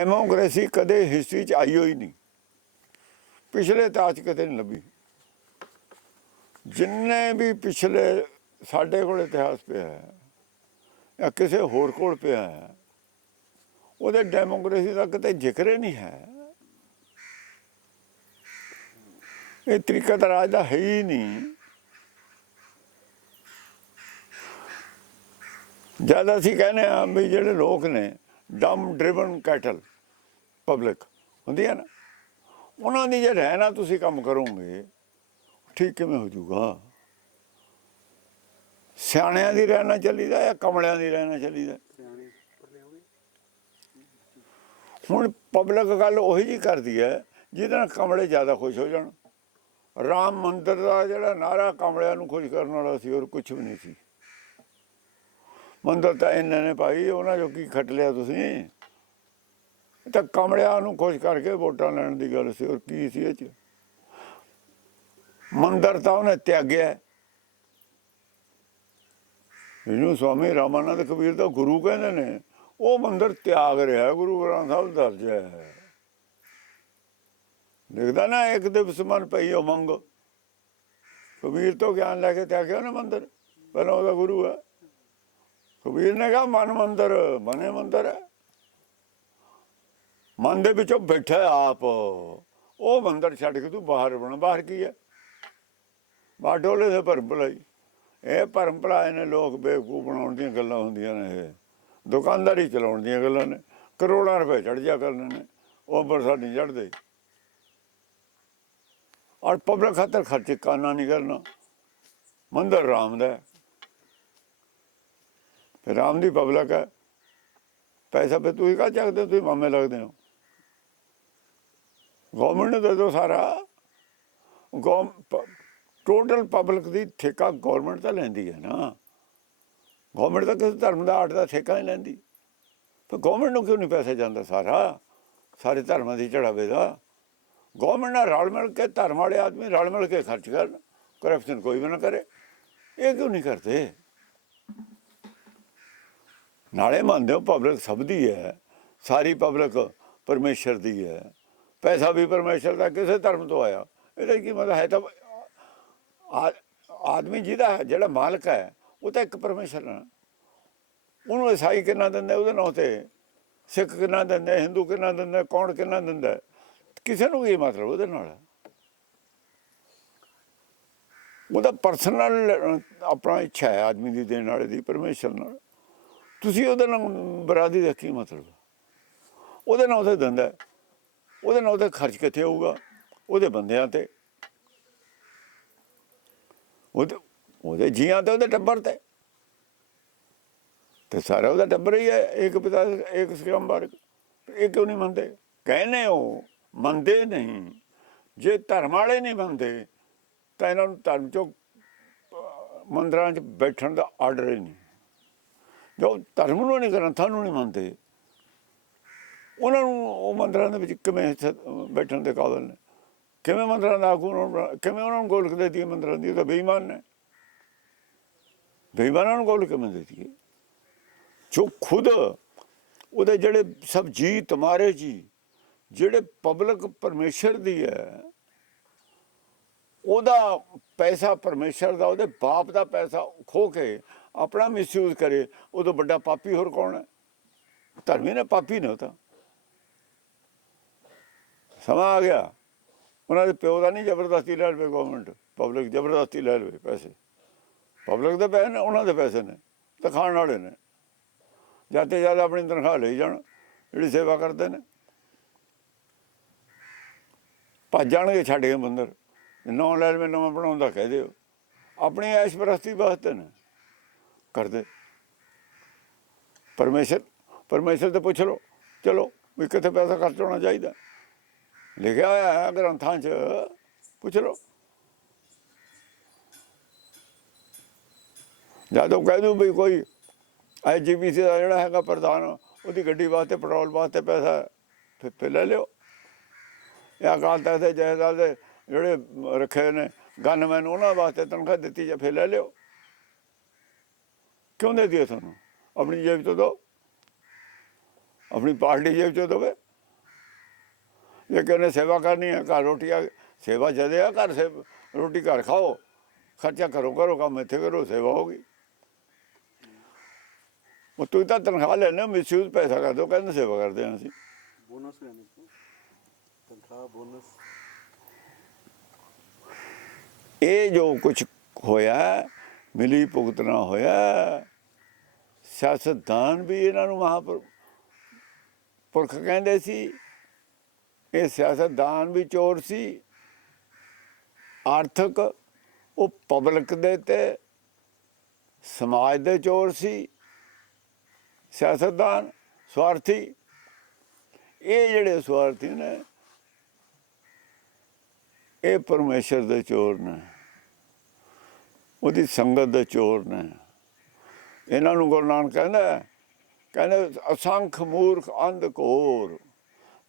Democracy ਕਦੇ history ਚ ਆਈ ਹੋਈ ਨਹੀਂ। ਪਿਛਲੇ ਇਤਿਹਾਸ 'ਚ ਕਿਤੇ ਨਹੀਂ ਲੱਭੀ। ਜਿੰਨੇ ਵੀ ਪਿਛਲੇ ਸਾਡੇ ਕੋਲ ਇਤਿਹਾਸ ਪਿਆ ਹੈ ਜਾਂ ਕਿਸੇ ਹੋਰ ਕੋਲ ਪਿਆ ਹੈ, ਉਹਦੇ ਡੈਮੋਕ੍ਰੇਸੀ ਦਾ ਕਿਤੇ ਜ਼ਿਕਰ ਹੀ ਨਹੀਂ ਹੈ। ਇਹ ਤਰੀਕਾ ਤਾਂ ਰਾਜ ਦਾ ਹੈ ਹੀ ਨਹੀਂ। ਜਦ ਅਸੀਂ ਕਹਿੰਦੇ ਆ ਵੀ ਜਿਹੜੇ ਲੋਕ ਨੇ ਡਮ ਡਰਿਵਨ ਕੈਟਲ ਪਬਲਿਕ ਹੁੰਦੀ ਹੈ ਨਾ। ਉਹਨਾਂ ਦੀ ਜੇ ਰਹਿਣਾ ਤੁਸੀਂ ਕੰਮ ਕਰੋਗੇ, ਠੀਕ ਕਿਵੇਂ ਹੋ ਜਾਊਗਾ? ਸਿਆਣਿਆਂ ਦੀ ਰਹਿਣਾ ਚੱਲੀਦਾ ਜਾਂ ਕਮਲਿਆਂ ਦੀ ਰਹਿਣਾ ਚੱਲੀਦਾ? ਹੁਣ ਪਬਲਿਕ ਗੱਲ ਉਹੀ ਜੀ ਕਰਦੀ ਹੈ, ਜਿਹਦੇ ਨਾਲ ਕਮਲੇ ਜ਼ਿਆਦਾ ਖੁਸ਼ ਹੋ ਜਾਣ। ਰਾਮ ਮੰਦਰ ਦਾ ਜਿਹੜਾ ਨਾਰਾ ਕਮਲਿਆਂ ਨੂੰ ਖੁਸ਼ ਕਰਨ ਵਾਲਾ ਸੀ, ਹੋਰ ਕੁਝ ਵੀ ਨਹੀਂ ਸੀ। ਮੰਦਰ ਤਾਂ ਇਹਨਾਂ ਨੇ ਭਾਈ, ਉਹਨਾਂ ਜੋ ਕੀ ਖੱਟ ਲਿਆ ਤੁਸੀਂ? ਤਾਂ ਕਮਲਿਆਂ ਨੂੰ ਖੁਸ਼ ਕਰਕੇ ਵੋਟਾਂ ਲੈਣ ਦੀ ਗੱਲ ਸੀ ਔਰ ਕੀ ਸੀ ਇਹ ਚ? ਮੰਦਰ ਤਾਂ ਉਹਨੇ ਤਿਆਗਿਆ। ਇਹਨੂੰ ਸਵਾਮੀ ਰਾਮਾਨੰਦ ਕਬੀਰ ਦਾ ਗੁਰੂ ਕਹਿੰਦੇ ਨੇ, ਉਹ ਮੰਦਰ ਤਿਆਗ ਰਿਹਾ, ਗੁਰੂ ਗ੍ਰੰਥ ਸਾਹਿਬ ਦਰਜ ਹੈ। ਲਿਖਦਾ ਨਾ, ਇੱਕ ਦਿਵਸ ਮਨ ਪਈ ਉਹ ਮੰਗ। ਕਬੀਰ ਤੋਂ ਗਿਆਨ ਲੈ ਕੇ ਤਿਆਗਿਆ ਉਹਨੇ ਮੰਦਰ। ਪਹਿਲਾਂ ਉਹਦਾ ਗੁਰੂ ਹੈ। ਕਬੀਰ ਨੇ ਕਿਹਾ, ਮਨ ਮੰਦਰ ਮਨੇ ਮੰਦਰ ਹੈ। ਮਨ ਦੇ ਵਿੱਚੋਂ ਬੈਠਾ ਆਪ। ਉਹ ਮੰਦਰ ਛੱਡ ਕੇ ਤੂੰ ਬਾਹਰ ਬਣਾ। ਬਾਹਰ ਕੀ ਹੈ? ਬਾਹਰ ਡੋਲੇ ਦੇ ਭਰਮ ਭਲਾਈ। ਇਹ ਭਰਮ ਭਲਾਏ ਨੇ ਲੋਕ ਬੇਵਕੂਫ ਬਣਾਉਣ ਦੀਆਂ ਗੱਲਾਂ ਹੁੰਦੀਆਂ ਨੇ ਇਹ। ਦੁਕਾਨਦਾਰੀ ਚਲਾਉਣ ਦੀਆਂ ਗੱਲਾਂ ਨੇ। ਕਰੋੜਾਂ ਰੁਪਏ ਚੜ ਜਾ ਕਰਨੇ ਨੇ। ਉਹ ਪਰ ਸਾਡੀ ਚੜਦੇ ਔਰ ਪਬਲਿਕ ਖਾਤਰ ਖਰਚ ਕਾਨਾ ਨਹੀਂ ਕਰਨਾ। ਮੰਦਰ ਰਾਮ ਦਾ ਫਿਰ ਰਾਮ ਦੀ ਪਬਲਿਕ ਹੈ। ਪੈਸਾ ਫਿਰ ਤੁਸੀਂ ਕਾ ਚੱਕਦੇ ਹੋ? ਤੁਸੀਂ ਮਾਮੇ ਲੱਗਦੇ ਹੋ। ਗਵਰਨਮੈਂਟ ਨੂੰ ਦੇ ਦਿਓ ਸਾਰਾ। ਟੋਟਲ ਪਬਲਿਕ ਦੀ ਠੇਕਾ ਗਵਰਨਮੈਂਟ ਤਾਂ ਲੈਂਦੀ ਹੈ ਨਾ। ਗਵਰਨਮੈਂਟ ਤਾਂ ਕਿਸੇ ਧਰਮ ਦਾ ਆਟ ਦਾ ਠੇਕਾ ਨਹੀਂ ਲੈਂਦੀ। ਤਾਂ ਗਵਰਨਮੈਂਟ ਨੂੰ ਕਿਉਂ ਨਹੀਂ ਪੈਸੇ ਜਾਂਦਾ ਸਾਰਾ? ਸਾਰੇ ਧਰਮਾਂ ਦੀ ਚੜਾਵੇ ਦਾ। ਗਵਰਨਮੈਂਟ ਨਾਲ ਰਲ ਮਿਲ ਕੇ ਧਰਮ ਵਾਲੇ ਆਦਮੀ ਰਲ ਮਿਲ ਕੇ ਖਰਚ ਕਰਨ ਕਰਪਸ਼ਨ ਕੋਈ ਵੀ ਨਾ ਕਰੇ। ਇਹ ਕਿਉਂ ਨਹੀਂ ਕਰਦੇ? ਨਾਲੇ ਮੰਨਦੇ ਹੋ ਪਬਲਿਕ ਸਭ ਦੀ ਹੈ। ਸਾਰੀ ਪਬਲਿਕ ਪਰਮੇਸ਼ਰ ਦੀ ਹੈ। ਪੈਸਾ ਵੀ ਪਰਮੇਸ਼ਰ ਦਾ ਕਿਸੇ ਧਰਮ ਤੋਂ ਆਇਆ। ਇਹਦਾ ਕੀ ਮਤਲਬ ਹੈ? ਤਾਂ ਆ- ਆਦਮੀ ਜਿਹਦਾ ਹੈ, ਜਿਹੜਾ ਮਾਲਕ ਹੈ ਉਹ ਤਾਂ ਇੱਕ ਪਰਮੇਸ਼ਰ ਹੈ। ਉਹਨੂੰ ਈਸਾਈ ਕਿੰਨਾ ਦਿੰਦਾ ਉਹਦੇ ਨਾਂ ਤੇ ਸਿੱਖ ਕਿੰਨਾ ਦਿੰਦਾ ਹਿੰਦੂ ਕਿੰਨਾ ਦਿੰਦਾ ਕੌਣ ਕਿੰਨਾ ਦਿੰਦਾ? ਕਿਸੇ ਨੂੰ ਕੀ ਮਤਲਬ ਉਹਦੇ ਨਾਲ? ਉਹਦਾ ਪਰਸਨਲ ਆਪਣਾ ਇੱਛਾ ਹੈ ਆਦਮੀ ਦੀ ਦੇਣ ਵਾਲੇ ਦੀ ਪਰਮੇਸ਼ਰ ਨਾਲ। ਤੁਸੀਂ ਉਹਦੇ ਨਾਲ ਬਰਾਦੀ ਦਾ ਕੀ ਮਤਲਬ? ਉਹਦੇ ਨਾਲ ਉਹਦੇ ਦਿੰਦਾ। ਉਹਦੇ ਨਾਲ ਉਹਦਾ ਖਰਚ ਕਿੱਥੇ ਹੋਊਗਾ? ਉਹਦੇ ਬੰਦਿਆਂ ਤੇ। ਉਹਦੇ ਉਹਦੇ ਜੀਆਂ ਤੇ ਉਹਦੇ ਟੱਬਰ ਤੇ। ਤੇ ਸਾਰਾ ਉਹਦਾ ਟੱਬਰ ਹੀ ਹੈ, ਇੱਕ ਪਿਤਾ, ਇੱਕ ਸਿਕੰਬਰ ਇਹ ਕਿਉਂ ਨਹੀਂ ਮੰਨਦੇ? ਕਹਿੰਦੇ ਉਹ ਮੰਨਦੇ ਨਹੀਂ। ਜੇ ਧਰਮ ਵਾਲੇ ਨਹੀਂ ਮੰਨਦੇ, ਤਾਂ ਇਹਨਾਂ ਨੂੰ ਧਰਮ ਚੋਂ ਮੰਦਰਾਂ 'ਚ ਬੈਠਣ ਦਾ ਆਰਡਰ ਹੀ ਨਹੀਂ। ਜੋ ਧਰਮ ਨੂੰ ਨਹੀਂ, ਗ੍ਰੰਥਾਂ ਨੂੰ ਨਹੀਂ ਮੰਨਦੇ ਉਹਨਾਂ ਨੂੰ ਉਹ ਮੰਦਰਾਂ ਦੇ ਵਿੱਚ ਕਿਵੇਂ ਸ- ਬੈਠਣ ਦੇ ਕਾਬਲ ਨੇ? ਕਿਵੇਂ ਮੰਦਰਾਂ ਦਾ ਆਗੂ ਕਿਵੇਂ ਉਹਨਾਂ ਨੂੰ ਗੋਲਕ ਦੇ ਦਿੱਤੀ ਮੰਦਰਾਂ ਦੀ? ਉਹ ਤਾਂ ਬੇਈਮਾਨ ਨੇ। ਬੇਈਮਾਨਾਂ ਨੂੰ ਗੋਲਕ ਕਿਵੇਂ ਦੇ ਦਿੱਤੀ ਜੋ ਖੁਦ ਉਹਦੇ ਜਿਹੜੇ ਸਭ ਜੀ ਤੁਮਾਰੇ ਜੀ, ਜਿਹੜੇ ਪਬਲਿਕ ਪਰਮੇਸ਼ਰ ਦੀ ਹੈ, ਉਹਦਾ ਪੈਸਾ ਪਰਮੇਸ਼ਰ ਦਾ, ਉਹਦੇ ਬਾਪ ਦਾ ਪੈਸਾ ਖੋ ਕੇ ਆਪਣਾ ਮਿਸਯੂਜ਼ ਕਰੇ, ਉਦੋਂ ਵੱਡਾ ਪਾਪੀ ਹੋਰ ਕੌਣ ਹੈ? ਧਰਮੀ ਨੇ ਪਾਪੀ ਨੇ ਉਹ ਤਾਂ। ਸਮਾਂ ਆ ਗਿਆ। ਉਹਨਾਂ ਦੇ ਪਿਓ ਦਾ ਨਹੀਂ ਜ਼ਬਰਦਸਤੀ ਲੈ ਲਵੇ ਗਵਰਨਮੈਂਟ ਪਬਲਿਕ ਜ਼ਬਰਦਸਤੀ ਲੈ ਲਵੇ ਪੈਸੇ। ਪਬਲਿਕ ਦੇ ਪੈਸੇ ਨੇ, ਉਹਨਾਂ ਦੇ ਪੈਸੇ ਨੇ, ਤਾਂ ਖਾਣ ਵਾਲੇ ਨੇ। ਜਾਤੇ ਜ਼ਿਆਦਾ ਆਪਣੀ ਤਨਖਾਹ ਲਈ ਜਾਣ, ਜਿਹੜੀ ਸੇਵਾ ਕਰਦੇ ਨੇ। ਭੱਜ ਜਾਣਗੇ ਛੱਡ ਕੇ ਮੰਦਰ ਨੌ ਲੈ ਲਵੇ, ਨਵਾਂ ਬਣਾਉਂਦਾ ਕਹਿ ਦਿਓ। ਆਪਣੀ ਐਸ਼ ਪ੍ਰਸਤੀ ਵਾਸਤੇ ਨੇ। ਕਰਦੇ। ਪਰਮੇਸ਼ਰ ਪਰਮੇਸ਼ਰ ਤੇ ਪੁੱਛ ਲਓ। ਚਲੋ, ਵੀ ਕਿੱਥੇ ਪੈਸਾ ਖਰਚ ਹੋਣਾ ਚਾਹੀਦਾ। ਲਿਖਿਆ ਹੋਇਆ ਹੈ ਗ੍ਰੰਥਾਂ 'ਚ ਪੁੱਛ ਲਓ ਜਦੋਂ ਕਹਿ ਦੂ ਵੀ ਕੋਈ ਐਜੀਪੀਸੀ ਦਾ ਜਿਹੜਾ ਹੈਗਾ ਪ੍ਰਧਾਨ ਉਹਦੀ ਗੱਡੀ ਵਾਸਤੇ ਪੈਟਰੋਲ ਵਾਸਤੇ ਪੈਸਾ ਹੈ, ਫਿਰ ਫਿਰ ਲੈ ਲਿਓ ਇਹ ਅਕਾਲ ਤਖਤ ਦੇ ਜਹੇਦਾਰ ਦੇ ਜਿਹੜੇ ਰੱਖੇ ਨੇ ਗਨਮੈਨ ਉਹਨਾਂ ਵਾਸਤੇ ਤਨਖਾਹ ਦਿੱਤੀ ਜਾਂ ਫਿਰ ਲੈ ਲਿਓ ਕਿਉਂ ਦੇ ਦਿਓ ਤੁਹਾਨੂੰ ਆਪਣੀ ਜੇਬ ਤੋਂ ਦੋ ਆਪਣੀ ਪਾਰਟੀ ਜੇਬ ਚੋਂ ਦੇਵੇ ਜੇ ਕਿਹਨੇ ਸੇਵਾ ਕਰਨੀ ਹੈ ਘਰ ਰੋਟੀ ਸੇਵਾ ਜਦੇ ਆ ਘਰ ਸੇ ਰੋਟੀ ਘਰ ਖਾਓ। ਖਰਚਾ ਕਰੋ ਕਰੋ ਕੰਮ ਇੱਥੇ ਕਰੋ ਸੇਵਾ ਹੋਗੀ ਉਹ ਤੂੰ ਤਾਂ ਤਨਖਾਹ ਲੈਣਾ ਮਿਸਯੂਜ਼ ਪੈਸਾ ਕਰ ਦੋ ਕਹਿੰਦੇ ਸੇਵਾ ਕਰਦੇ ਹਾਂ ਅਸੀਂ। ਬੋਨਸ ਲੈਣੇ ਤਨਖਾਹ ਬੋਨਸ। ਇਹ ਜੋ ਕੁਝ ਹੋਇਆ ਮਿਲੀ ਭੁਗਤਣਾ ਹੋਇਆ ਸਿਆਸਤਦਾਨ ਵੀ ਇਹਨਾਂ ਨੂੰ ਮਹਾਪੁਰਖ ਕਹਿੰਦੇ ਸੀ। ਇਹ ਸਿਆਸਤਦਾਨ ਵੀ ਚੋਰ ਸੀ। ਆਰਥਿਕ ਉਹ ਪਬਲਿਕ ਦੇ ਤੇ ਸਮਾਜ ਦੇ ਚੋਰ ਸੀ। ਸਿਆਸਤਦਾਨ ਸਵਾਰਥੀ। ਇਹ ਜਿਹੜੇ ਸਵਾਰਥੀ ਨੇ ਇਹ ਪਰਮੇਸ਼ਰ ਦੇ ਚੋਰ ਨੇ। ਉਹਦੀ ਸੰਗਤ ਦੇ ਚੋਰ ਨੇ। ਇਹਨਾਂ ਨੂੰ ਗੁਰੂ ਨਾਨਕ ਕਹਿੰਦਾ ਹੈ, ਕਹਿੰਦਾ ਅਸੰਖ ਮੂਰਖ ਅੰਧ ਘੋਰ।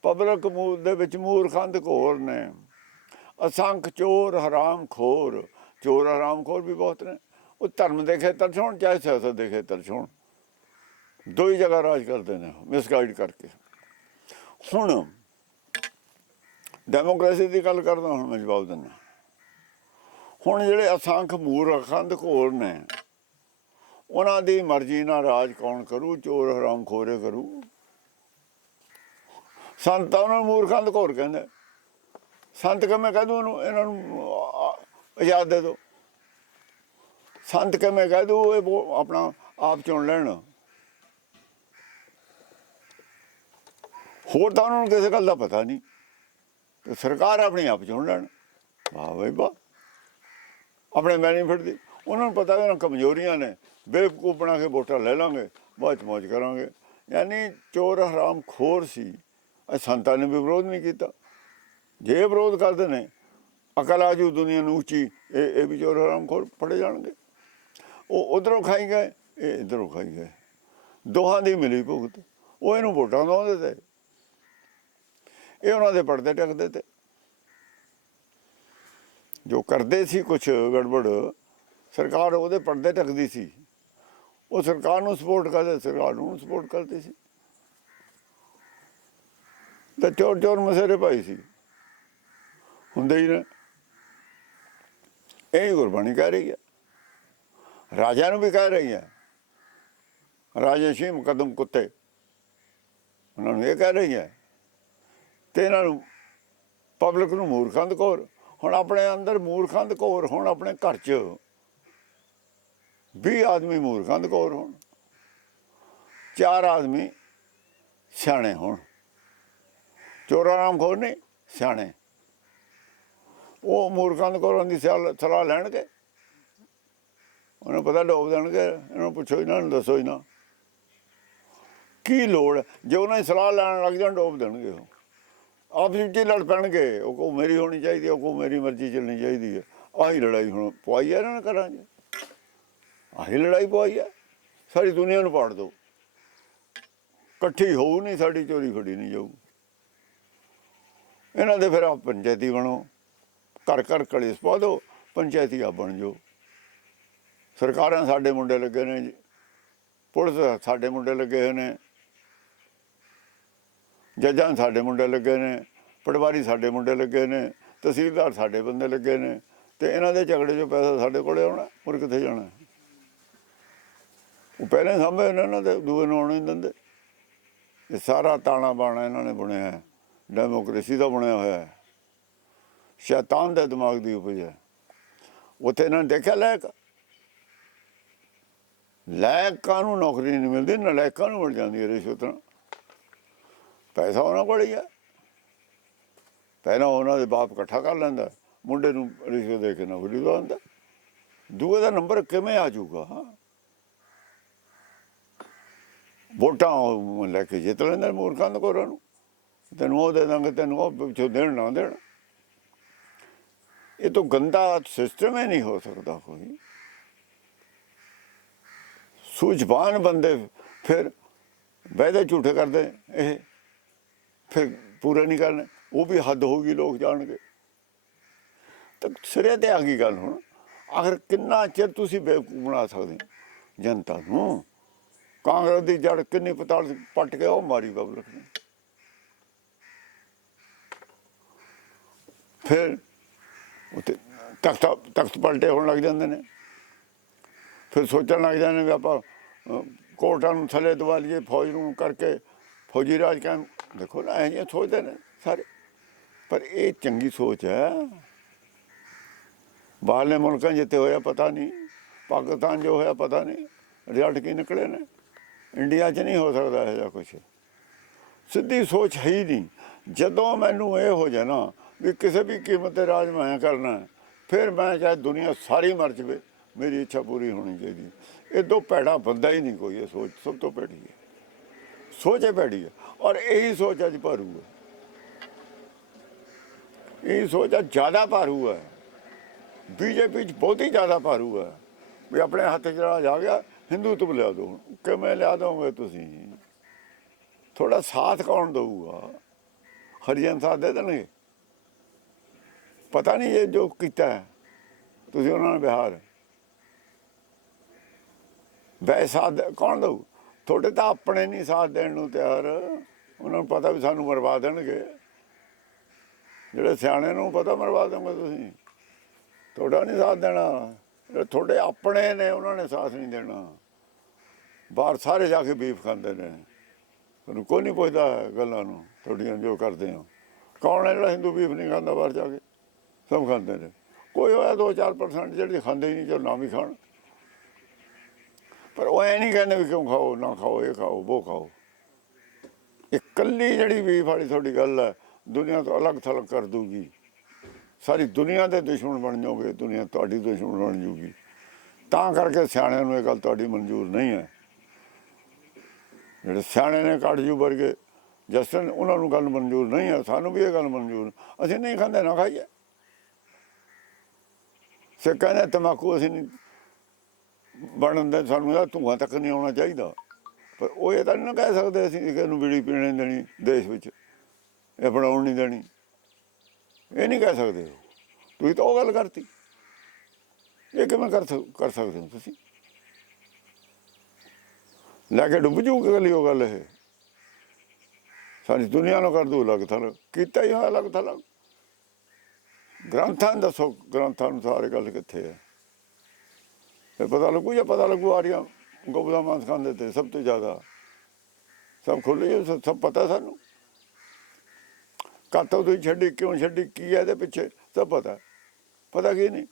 ਪਬਲਿਕ ਮੂਲ ਦੇ ਵਿੱਚ ਮੂਰਖੰਦ ਘੋਰ ਨੇ। ਅਸੰਖ ਚੋਰ ਹਰਾਮ ਖੋਰ। ਚੋਰ ਹਰਾਮ ਖੋਰ ਵੀ ਬਹੁਤ ਨੇ। ਉਹ ਧਰਮ ਦੇ ਖੇਤਰ 'ਚ ਹੋਣ, ਚਾਹੇ ਸਿਆਸਤ ਦੇ ਖੇਤਰ 'ਚ ਹੋਣ। ਦੋ ਹੀ ਜਗ੍ਹਾ ਰਾਜ ਕਰਦੇ ਨੇ ਮਿਸਗਾਈਡ ਕਰਕੇ। ਹੁਣ ਡੈਮੋਕ੍ਰੇਸੀ ਦੀ ਗੱਲ ਕਰਦਾ ਹੁਣ ਮੈਂ ਜਵਾਬ ਦਿੰਦਾ ਹੁਣ ਜਿਹੜੇ ਅਸੰਖ ਮੂਰਖ ਅੰਧ ਘੋਰ ਨੇ, ਉਹਨਾਂ ਦੀ ਮਰਜ਼ੀ ਨਾਲ ਰਾਜ ਕੌਣ ਕਰੂ? ਚੋਰ ਹਰਾਮ ਖੋਰੇ ਕਰੂ? ਸੰਤ ਤਾਂ ਉਹਨਾਂ ਨੂੰ ਮੂਰਖ ਅੰਧ ਘੋਰ ਕਹਿੰਦੇ। ਸੰਤ ਕਿਵੇਂ ਕਹਿ ਦੂੰ ਉਹਨੂੰ, ਇਹਨਾਂ ਨੂੰ ਆਜ਼ਾਦ ਦੇ ਦਿਓ ਸੰਤ ਕਿਵੇਂ ਕਹਿ ਦੂੰ ਇਹ ਵੋ- ਆਪਣਾ ਆਪ ਚੁਣ ਲੈਣ। ਹੋਰ ਤਾਂ ਉਹਨਾਂ ਨੂੰ ਕਿਸੇ ਗੱਲ ਦਾ ਪਤਾ ਨਹੀਂ। ਤੇ ਸਰਕਾਰ ਆਪਣੀ ਆਪ ਚੁਣ ਲੈਣ। ਵਾਹ ਬਈ ਵਾਹ। ਆਪਣੇ ਬੈਨੀਫਿਟ ਦੀ ਉਹਨਾਂ ਨੂੰ ਪਤਾ ਕਿ ਕਮਜ਼ੋਰੀਆਂ ਨੇ। ਬੇਵਕੂਫ ਬਣਾ ਕੇ ਵੋਟਾਂ ਲੈ ਲਾਂਗੇ, ਬਾਅਦ 'ਚ ਮੌਜ ਕਰਾਂਗੇ। ਯਾਨੀ ਚੋਰ ਹਰਾਮ ਖੋਰ ਸੀ। ਇਹ ਸੰਤਾਂ ਨੇ ਵੀ ਵਿਰੋਧ ਨਹੀਂ ਕੀਤਾ। ਜੇ ਵਿਰੋਧ ਕਰਦੇ ਨੇ, ਅਕਲ ਆਜੂ ਦੁਨੀਆ ਨੂੰ ਉੱਚੀ, ਇਹ ਇਹ ਵੀ ਚੋਰ ਹਰਾਮ ਖੋਰ ਫੜੇ ਜਾਣਗੇ। ਉਹ ਉਧਰੋਂ ਖਾਈ ਗਏ, ਇਹ ਇਧਰੋਂ ਖਾਈ ਗਏ। ਦੋਹਾਂ ਦੀ ਮਿਲੀ ਭੁਗਤ। ਉਹ ਇਹਨੂੰ ਵੋਟਾਂ ਲਾਉਂਦੇ ਤੇ। ਇਹ ਉਹਨਾਂ ਦੇ ਪਰਦੇ ਟਕਦੇ ਤੇ। ਜੋ ਕਰਦੇ ਸੀ ਕੁਝ ਗੜਬੜ, ਸਰਕਾਰ ਉਹਦੇ ਪਰਦੇ ਟਕਦੀ ਸੀ। ਉਹ ਸਰਕਾਰ ਨੂੰ ਸਪੋਰਟ ਕਰਦੇ, ਸਰਕਾਰ ਨੂੰ ਸਪੋਰਟ ਕਰਦੀ ਸੀ। ਤਾਂ ਚੋਰ ਚੋਰ ਮਸੇਰੇ ਪਾਈ ਸੀ। ਹੁੰਦੇ ਹੀ ਨੇ। ਇਹ ਗੁਰਬਾਣੀ ਕਹਿ ਰਹੀ ਹੈ। ਰਾਜਾ ਨੂੰ ਵੀ ਕਹਿ ਰਹੀ ਹੈ। ਰਾਜੇ ਸੀ ਕਦਮ ਕੁੱਤੇ। ਉਹਨਾਂ ਨੂੰ ਇਹ ਕਹਿ ਰਹੀ ਹੈ ਤੇ ਇਹਨਾਂ ਨੂੰ ਪਬਲਿਕ ਨੂੰ ਮੂਰਖੰਦ ਘੋਰ ਹੁਣ ਆਪਣੇ ਅੰਦਰ ਮੂਰਖੰਦ ਘੋਰ ਹੁਣ ਆਪਣੇ ਘਰ 'ਚ 20 ਆਦਮੀ ਮੂਰਖੰਦ ਘੋਰ ਹੋਣ। ਚਾਰ ਆਦਮੀ ਸਿਆਣੇ ਹੋਣ। ਚੋਰਾਂ ਨਾਮ ਖੋਰ ਨਹੀਂ ਸਿਆਣੇ। ਉਹ ਮੂਰਖੰਦ ਘੋਰਾਂ ਦੀ ਸਲਾਹ ਸਲਾਹ ਲੈਣਗੇ। ਉਹਨੂੰ ਪਤਾ ਡੋਬ ਦੇਣਗੇ ਇਹਨਾਂ ਨੂੰ ਪੁੱਛੋ ਇਹਨਾਂ ਨੂੰ ਦੱਸੋ ਹੀ ਨਾ ਕੀ ਲੋੜ ਹੈ? ਜੇ ਉਹਨਾਂ ਦੀ ਸਲਾਹ ਲੈਣ ਲੱਗ ਜਾਣ ਡੋਬ ਦੇਣਗੇ ਉਹ। ਆਪਸ ਵਿੱਚ ਹੀ ਲੜ ਪੈਣਗੇ। ਉਹ ਕੋ ਮੇਰੀ ਹੋਣੀ ਚਾਹੀਦੀ ਹੈ, ਉਹ ਕੋ ਮੇਰੀ ਮਰਜ਼ੀ ਚੱਲਣੀ ਚਾਹੀਦੀ ਹੈ। ਆਹੀ ਲੜਾਈ ਹੁਣ ਪਵਾਈ ਹੈ ਇਹਨਾਂ ਨੇ ਕਰਾਂ ਜੀ ਆਹੀ ਲੜਾਈ ਪਵਾਈ ਹੈ। ਸਾਰੀ ਦੁਨੀਆ ਨੂੰ ਪਾੜ ਦੋ ਇਕੱਠੀ ਹੋਊ ਨਹੀਂ ਸਾਡੀ ਚੋਰੀ ਖੜੀ ਨਹੀਂ ਜਾਊ। ਇਹਨਾਂ ਦੇ ਫਿਰ ਆਪ ਪੰਚਾਇਤੀ ਬਣੋ, ਘਰ ਘਰ ਕਲੇਸ਼ ਪਾ ਦਿਓ, ਪੰਚਾਇਤੀ ਆ ਬਣ ਜਾਓ। ਸਰਕਾਰਾਂ ਸਾਡੇ ਮੁੰਡੇ ਲੱਗੇ ਨੇ ਜੀ, ਪੁਲਿਸ ਸਾਡੇ ਮੁੰਡੇ ਲੱਗੇ ਹੋਏ ਨੇ, ਜੱਜਾਂ ਸਾਡੇ ਮੁੰਡੇ ਲੱਗੇ ਨੇ, ਪਟਵਾਰੀ ਸਾਡੇ ਮੁੰਡੇ ਲੱਗੇ ਨੇ, ਤਹਿਸੀਲਦਾਰ ਸਾਡੇ ਬੰਦੇ ਲੱਗੇ ਨੇ, ਤੇ ਇਹਨਾਂ ਦੇ ਝਗੜੇ 'ਚੋਂ ਪੈਸਾ ਸਾਡੇ ਕੋਲੇ ਆਉਣਾ, ਹੋਰ ਕਿੱਥੇ ਜਾਣਾ? ਉਹ ਪਹਿਲੇ ਸਾਹਮਣੇ ਇਹਨਾਂ ਦੇ, ਦੂਏ ਨੂੰ ਆਉਣ ਹੀ ਨਹੀਂ ਦਿੰਦੇ। ਇਹ ਸਾਰਾ ਤਾਣਾ ਬਾਣਾ ਇਹਨਾਂ ਨੇ ਬੁਣਿਆ ਹੈ। ਡੈਮੋਕ੍ਰੇਸੀ ਦਾ ਬਣਿਆ ਹੋਇਆ ਹੈ। ਸ਼ੈਤਾਨ ਦੇ ਦਿਮਾਗ ਦੀ ਉਪਜ ਹੈ। ਉੱਥੇ ਇਹਨਾਂ ਨੇ ਦੇਖਿਆ ਲਾਇਕ ਲਾਇਕਾਂ ਨੂੰ ਨੌਕਰੀ ਨਹੀਂ ਮਿਲਦੀ? ਨਲਾਇਕਾਂ ਨੂੰ ਮਿਲ ਜਾਂਦੀ ਹੈ ਰਿਸ਼ਵਤ ਨਾਲ। ਪੈਸਾ ਉਹਨਾਂ ਕੋਲ ਹੀ ਹੈ। ਪਹਿਲਾਂ ਉਹਨਾਂ ਦੇ ਬਾਪ ਇਕੱਠਾ ਕਰ ਲੈਂਦਾ। ਮੁੰਡੇ ਨੂੰ ਰਿਸ਼ਵਤ ਦੇ ਕੇ ਨੌਕਰੀ ਦਵਾਉਂਦਾ। ਦੂਏ ਦਾ ਨੰਬਰ ਕਿਵੇਂ ਆ ਜਾਊਗਾ ਵੋਟਾਂ ਉਹ ਲੈ ਕੇ ਜਿੱਤ ਲੈਂਦਾ ਮੂਰਖਾਂ ਦੇ ਕੋਰਾਂ ਨੂੰ। ਤੈਨੂੰ ਉਹ ਦੇ ਦਾਂਗੇ, ਤੈਨੂੰ ਉਹ ਪਿੱਛੋਂ ਦੇਣ ਨਾ ਦੇਣ। ਇਹ ਤਾਂ ਗੰਦਾ ਸਿਸਟਮ ਹੀ ਨਹੀਂ ਹੋ ਸਕਦਾ ਕੋਈ। ਸੂਝਵਾਨ ਬੰਦੇ ਫਿਰ ਵਾਅਦੇ ਝੂਠੇ ਕਰਦੇ ਇਹ, ਫਿਰ ਪੂਰੇ ਨਹੀਂ ਕਰਨੇ, ਉਹ ਵੀ ਹੱਦ ਹੋਗੀ ਲੋਕ ਜਾਣਗੇ। ਤਾਂ ਸਿਰੇ ਤੇ ਆ ਗਈ ਗੱਲ ਹੁਣ। ਆਖਰ ਕਿੰਨਾ ਚਿਰ ਤੁਸੀਂ ਬੇਵਕੂਫ ਬਣਾ ਸਕਦੇ ਜਨਤਾ ਨੂੰ। ਕਾਂਗਰਸ ਦੀ ਜੜ ਕਿੰਨੀ ਪਤਾਲ ਪੱਟ ਕੇ ਉਹ ਮਾਰੀ ਪਬਲਿਕ ਨੇ ਫਿਰ ਉੱਤੇ ਤਖਤ ਤਖਤ ਪਲਟੇ ਹੋਣ ਲੱਗ ਜਾਂਦੇ ਨੇ। ਫਿਰ ਸੋਚਣ ਲੱਗ ਜਾਂਦੇ ਨੇ ਵੀ ਆਪਾਂ ਕੋਰਟਾਂ ਨੂੰ ਥੱਲੇ ਦਵਾ ਲਈਏ, ਫੌਜ ਨੂੰ ਕਰਕੇ ਫੌਜੀ ਰਾਜ ਕਾਇਮ। ਦੇਖੋ ਨਾ ਇਹ ਜਿਹੀਆਂ ਸੋਚਦੇ ਨੇ ਸਾਰੇ। ਪਰ ਇਹ ਚੰਗੀ ਸੋਚ ਹੈ। ਬਾਹਰਲੇ ਮੁਲਕਾਂ ਜਿੱਤੇ ਹੋਇਆ ਪਤਾ ਨਹੀਂ, ਪਾਕਿਸਤਾਨ ਜੋ ਹੋਇਆ ਪਤਾ ਨਹੀਂ, ਰਿਜ਼ਲਟ ਕੀ ਨਿਕਲੇ ਨੇ। ਇੰਡੀਆ 'ਚ ਨਹੀਂ ਹੋ ਸਕਦਾ ਇਹੋ ਜਿਹਾ ਕੁਛ। ਸਿੱਧੀ ਸੋਚ ਹੈ ਹੀ ਨਹੀਂ। ਜਦੋਂ ਮੈਨੂੰ ਇਹ ਹੋ ਜਾਣਾ ਵੀ ਕਿਸੇ ਵੀ ਕੀਮਤ ਤੇ ਰਾਜ ਮੈਂ ਕਰਨਾ ਫਿਰ ਮੈਂ ਚਾਹੇ ਦੁਨੀਆ ਸਾਰੀ ਮਰ ਜਵੇ, ਮੇਰੀ ਇੱਛਾ ਪੂਰੀ ਹੋਣੀ ਚਾਹੀਦੀ ਇਹ ਦੋ ਭੈੜਾ ਬੰਦਾ ਹੀ ਨਹੀਂ ਕੋਈ, ਇਹ ਸੋਚ ਸਭ ਤੋਂ ਭੈੜੀ ਹੈ। ਸੋਚ ਭੈੜੀ ਹੈ ਔਰ ਇਹੀ ਸੋਚ ਅੱਜ ਭਾਰੂ ਹੈ। ਇਹ ਸੋਚ ਅੱਜ ਜ਼ਿਆਦਾ ਭਾਰੂ ਹੈ। ਬੀਜੇਪੀ ਚ ਬਹੁਤ ਹੀ ਜ਼ਿਆਦਾ ਭਾਰੂ ਹੈ। ਵੀ ਆਪਣੇ ਹੱਥ ਚ ਰਾਜ ਆ ਗਿਆ ਹਿੰਦੂਤਵ ਲਿਆ ਦੋ ਕਿਵੇਂ ਲਿਆ ਦੋਗੇ ਤੁਸੀਂ? ਥੋੜਾ ਸਾਥ ਕੌਣ ਦਊਗਾ? ਹਰੀਜਨ ਸਾਥ ਦੇ ਦੇਣਗੇ? ਪਤਾ ਨਹੀਂ ਇਹ ਜੋ ਕੀਤਾ ਹੈ, ਤੁਸੀਂ ਉਹਨਾਂ ਨੂੰ ਵਿਹਾਰ। ਵੈ ਸਾਥ ਦੇ- ਕੌਣ ਦਊ? ਤੁਹਾਡੇ ਤਾਂ ਆਪਣੇ ਨਹੀਂ ਸਾਥ ਦੇਣ ਨੂੰ ਤਿਆਰ। ਉਹਨਾਂ ਨੂੰ ਪਤਾ ਵੀ ਸਾਨੂੰ ਮਰਵਾ ਦੇਣਗੇ। ਜਿਹੜੇ ਸਿਆਣੇ ਨੂੰ ਪਤਾ ਮਰਵਾ ਦੋਗੇ ਤੁਸੀਂ। ਤੁਹਾਡਾ ਨਹੀਂ ਸਾਥ ਦੇਣਾ। ਜਿਹੜੇ ਤੁਹਾਡੇ ਆਪਣੇ ਨੇ ਉਹਨਾਂ ਨੇ ਸਾਥ ਨਹੀਂ ਦੇਣਾ। ਬਾਹਰ ਸਾਰੇ ਜਾ ਕੇ ਬੀਫ ਖਾਂਦੇ ਨੇ। ਤੁਹਾਨੂੰ ਕੋਈ ਨਹੀਂ ਪੁੱਛਦਾ ਗੱਲਾਂ ਨੂੰ ਤੁਹਾਡੀਆਂ ਜੋ ਕਰਦੇ ਹੋ। ਕੌਣ ਹੈ ਜਿਹੜਾ ਹਿੰਦੂ ਬੀਫ ਨਹੀਂ ਖਾਂਦਾ ਬਾਹਰ ਜਾ ਕੇ? ਸਭ ਖਾਂਦੇ ਨੇ। ਕੋਈ ਹੋਇਆ 2-4% ਜਿਹੜੇ ਖਾਂਦੇ ਹੀ ਨਹੀਂ ਜੋ ਨਾ ਵੀ ਖਾਣ। ਪਰ ਉਹ ਐ ਨਹੀਂ ਕਹਿੰਦੇ ਵੀ ਕਿਉਂ ਖਾਓ, ਨਾ ਖਾਓ, ਇਹ ਖਾਓ, ਉਹ ਖਾਓ। ਇਕੱਲੀ ਜਿਹੜੀ ਵੀ ਵਾਲੀ ਤੁਹਾਡੀ ਗੱਲ ਹੈ, ਦੁਨੀਆ ਤੋਂ ਅਲੱਗ ਥਲੱਗ ਕਰ ਦੂਗੀ। ਸਾਰੀ ਦੁਨੀਆ ਦੇ ਦੁਸ਼ਮਣ ਬਣ ਜਾਓਗੇ, ਦੁਨੀਆ ਤੁਹਾਡੀ ਦੁਸ਼ਮਣ ਬਣ ਜੂਗੀ। ਤਾਂ ਕਰਕੇ ਸਿਆਣਿਆਂ ਨੂੰ ਇਹ ਗੱਲ ਤੁਹਾਡੀ ਮਨਜ਼ੂਰ ਨਹੀਂ ਹੈ। ਜਿਹੜੇ ਸਿਆਣੇ ਨੇ ਕਾਟਜੂ ਵਰਗੇ, ਜਸਟਨ, ਉਹਨਾਂ ਨੂੰ ਗੱਲ ਮਨਜ਼ੂਰ ਨਹੀਂ ਹੈ, ਸਾਨੂੰ ਵੀ ਇਹ ਗੱਲ ਮਨਜ਼ੂਰ ਅਸੀਂ ਨਹੀਂ ਖਾਂਦੇ, ਨਾ ਖਾਈਏ। ਸੇ ਕਹਿੰਦੇ ਤਮਾਕੂ ਅਸੀਂ ਨਹੀਂ ਬਣਨ ਦੇ ਸਾਨੂੰ ਇਹਦਾ ਧੂਆਂ ਤੱਕ ਨਹੀਂ ਆਉਣਾ ਚਾਹੀਦਾ। ਪਰ ਉਹ ਇਹ ਤਾਂ ਨਹੀਂ ਨਾ ਕਹਿ ਸਕਦੇ ਅਸੀਂ ਕਿਸੇ ਨੂੰ ਬੀੜੀ ਪੀਣ ਦੇਣੀ ਦੇਸ਼ ਵਿੱਚ। ਇਹ ਬਣਾਉਣ ਨਹੀਂ ਦੇਣੀ। ਇਹ ਨਹੀਂ ਕਹਿ ਸਕਦੇ ਹੋ। ਤੁਸੀਂ ਤਾਂ ਉਹ ਗੱਲ ਕਰਤੀ। ਇਹ ਕਿਵੇਂ ਕਰ ਸਕ- ਕਰ ਸਕਦੇ ਹੋ ਤੁਸੀਂ? ਲੈ ਕੇ ਡੁੱਬ ਜੂਗੇ ਗੱਲ ਉਹ ਗੱਲ ਇਹ। ਸਾਰੀ ਦੁਨੀਆ ਨੂੰ ਕਰ ਦੂ ਅਲੱਗ ਥਲੱਗ ਕੀਤਾ ਹੀ ਹੋਇਆ ਅਲੱਗ ਥਲੱਗ ਗ੍ਰੰਥਾਂ ਨੂੰ ਦੱਸੋ, ਗ੍ਰੰਥਾਂ ਅਨੁਸਾਰ ਇਹ ਗੱਲ ਕਿੱਥੇ ਹੈ? ਇਹ ਪਤਾ ਲੱਗੂ ਜਾਂ ਪਤਾ ਲੱਗੂ ਆਰੀਆਂ ਗੋਬਦਾ ਮਾਂਸ ਖਾਂਦੇ ਤੇ ਸਭ ਤੋਂ ਜ਼ਿਆਦਾ? ਸਭ ਖੁੱਲੇ ਸਭ ਪਤਾ ਸਾਨੂੰ? ਕਾਤੋਂ ਤੁਸੀਂ ਛੱਡੀ, ਕਿਉਂ ਛੱਡੀ, ਕੀ ਹੈ ਇਹਦੇ ਪਿੱਛੇ? ਸਭ ਪਤਾ। ਪਤਾ ਕੀ ਨਹੀਂ?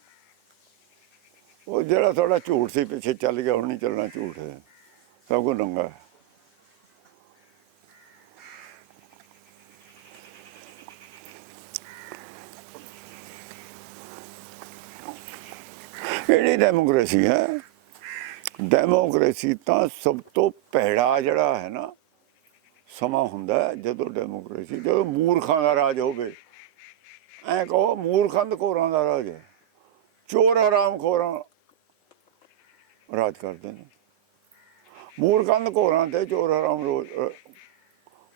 ਉਹ ਜਿਹੜਾ ਥੋੜਾ ਝੂਠ ਸੀ, ਪਿੱਛੇ ਚੱਲ ਗਿਆ, ਹੁਣ ਨਹੀਂ ਚੱਲਣਾ ਝੂਠ। ਹੈ ਸਭ ਕੁਝ ਨੰਗਾ। ਕਿਹੜੀ ਜਿਹੜੀ ਡੈਮੋਕ੍ਰੇਸੀ ਹੈ? ਡੈਮੋਕ੍ਰੇਸੀ ਤਾਂ ਸਭ ਤੋਂ ਭੈੜਾ ਜਿਹੜਾ ਹੈ ਨਾ, ਸਮਾਂ ਹੁੰਦਾ ਜਦੋਂ ਡੈਮੋਕ੍ਰੇਸੀ ਜਦੋਂ ਮੂਰਖਾਂ ਦਾ ਰਾਜ ਹੋਵੇ। ਐ ਕਹੋ ਮੂਰਖਾਂ ਦੇ ਕੋਰਾਂ ਦਾ ਰਾਜ ਹੈ। ਚੋਰ ਹਰਾਮ ਖੋਰਾਂ ਰਾਜ ਕਰਦੇ ਨੇ। ਮੂਰਖ ਅੰਧਕੋਰਾਂ ਤੇ ਚੋਰ ਹਰਾਮ ਰੋਜ਼ ਮੂਰਖ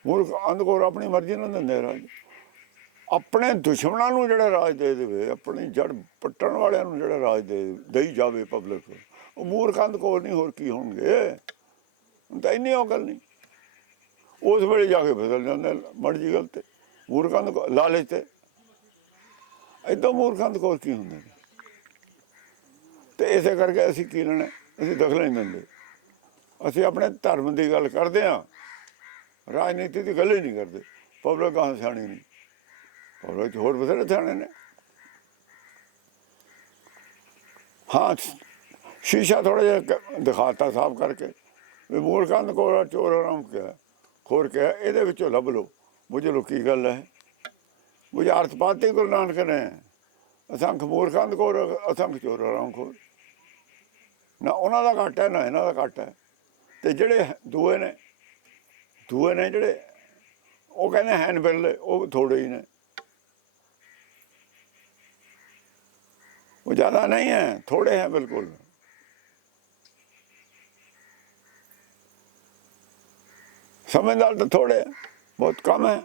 ਮੂਰਖ ਅੰਧਕੋਰ ਆਪਣੀ ਮਰਜ਼ੀ ਨਾਲ ਦਿੰਦੇ ਰਾਜ। ਆਪਣੇ ਦੁਸ਼ਮਣਾਂ ਨੂੰ ਜਿਹੜਾ ਰਾਜ ਦੇ ਦੇਵੇ, ਆਪਣੀ ਜੜ ਪੱਟਣ ਵਾਲਿਆਂ ਨੂੰ ਜਿਹੜਾ ਰਾਜ ਦੇ ਦੇਈ ਜਾਵੇ ਪਬਲਿਕ ਉਹ ਮੂਰਖੰਦ ਅੰਧਕੋਰ ਨਹੀਂ, ਹੋਰ ਕੀ ਹੋਣਗੇ? ਹੁਣ ਤਾਂ ਇੰਨੀ ਉਹ ਗੱਲ ਨਹੀਂ। ਉਸ ਵੇਲੇ ਜਾ ਕੇ ਫਸਲ ਜਾਂਦੇ ਮਰਜ਼ੀ ਗੱਲ ਤੇ। ਮੂਰਖੰਦ ਦੇ ਲਾਲਚ ਤੇ। ਏਦਾਂ ਮੂਰਖੰਦ ਦੇ ਕੋਲ ਕੀ ਹੁੰਦੇ ਨੇ? ਤੇ ਇਸੇ ਕਰਕੇ ਅਸੀਂ ਕੀ ਲੈਣਾ? ਅਸੀਂ ਦਖਲ ਨਹੀਂ ਦਿੰਦੇ। ਅਸੀਂ ਆਪਣੇ ਧਰਮ ਦੀ ਗੱਲ ਕਰਦੇ ਹਾਂ। ਰਾਜਨੀਤੀ ਦੀ ਗੱਲ ਹੀ ਨਹੀਂ ਕਰਦੇ। ਪਬਲਿਕ ਕਹਾਂ ਸਿਆਣੀ ਨਹੀਂ। ਪਬਲਿਕ 'ਚ ਹੋਰ ਬਥੇਰੇ ਸਿਆਣੇ ਨੇ। ਹਾਂ, ਸ਼ੀਸ਼ਾ ਥੋੜਾ ਜਿਹਾ ਕ- ਦਿਖਾਤਾ ਸਾਫ਼ ਕਰਕੇ। ਵੀ ਮੂਰਖਾਂ ਦੇ ਕੋਲ ਚੋਰ ਆਰਾਮ ਕਿਹਾ ਖੋਰ ਕਿਹਾ ਇਹਦੇ ਵਿੱਚੋਂ ਲੱਭ ਲਓ। ਮੁਝੇ ਲੋ ਕੀ ਗੱਲ ਹੈ। ਮੁਝੇ ਅਰਥ ਪਾਤੇ ਗੁਰੂ ਨਾਨਕ ਨੇ। ਅਸੰਖ ਮੂਰਖਾਂ ਦੇ ਕੋਲ, ਅਸੰਖ ਚੋਰ ਆਰਾਮ ਖੋਰ ਨਾ ਉਹਨਾਂ ਦਾ ਘੱਟ ਹੈ, ਨਾ ਇਹਨਾਂ ਦਾ ਘੱਟ ਹੈ। ਤੇ ਜਿਹੜੇ ਦੂਏ ਨੇ ਦੂਏ ਨੇ ਜਿਹੜੇ, ਉਹ ਕਹਿੰਦੇ ਹੈਨ ਬਿਰਲੇ ਉਹ ਥੋੜੇ ਹੀ ਨੇ। वो ज़्यादा नहीं है थोड़े हैं बिल्कुल समझदार तो थोड़े बहुत कम है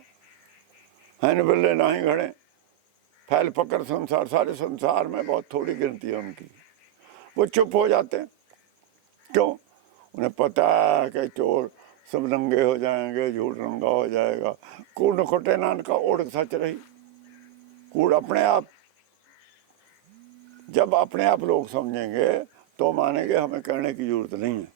हैं बिल्ले ना ही खड़े फैल पकड़ संसार सारे संसार में बहुत थोड़ी गिनती है उनकी वो चुप हो जाते हैं क्यों उन्हें पता है कि चोर सब नंगे हो जाएंगे झूठ नंगा हो जाएगा कूड़ नखोटे नान का ओढ़ सच रही कूड़ अपने आप जब अपने आप लोग समझेंगे तो मानेंगे हमें कहने की जरूरत नहीं है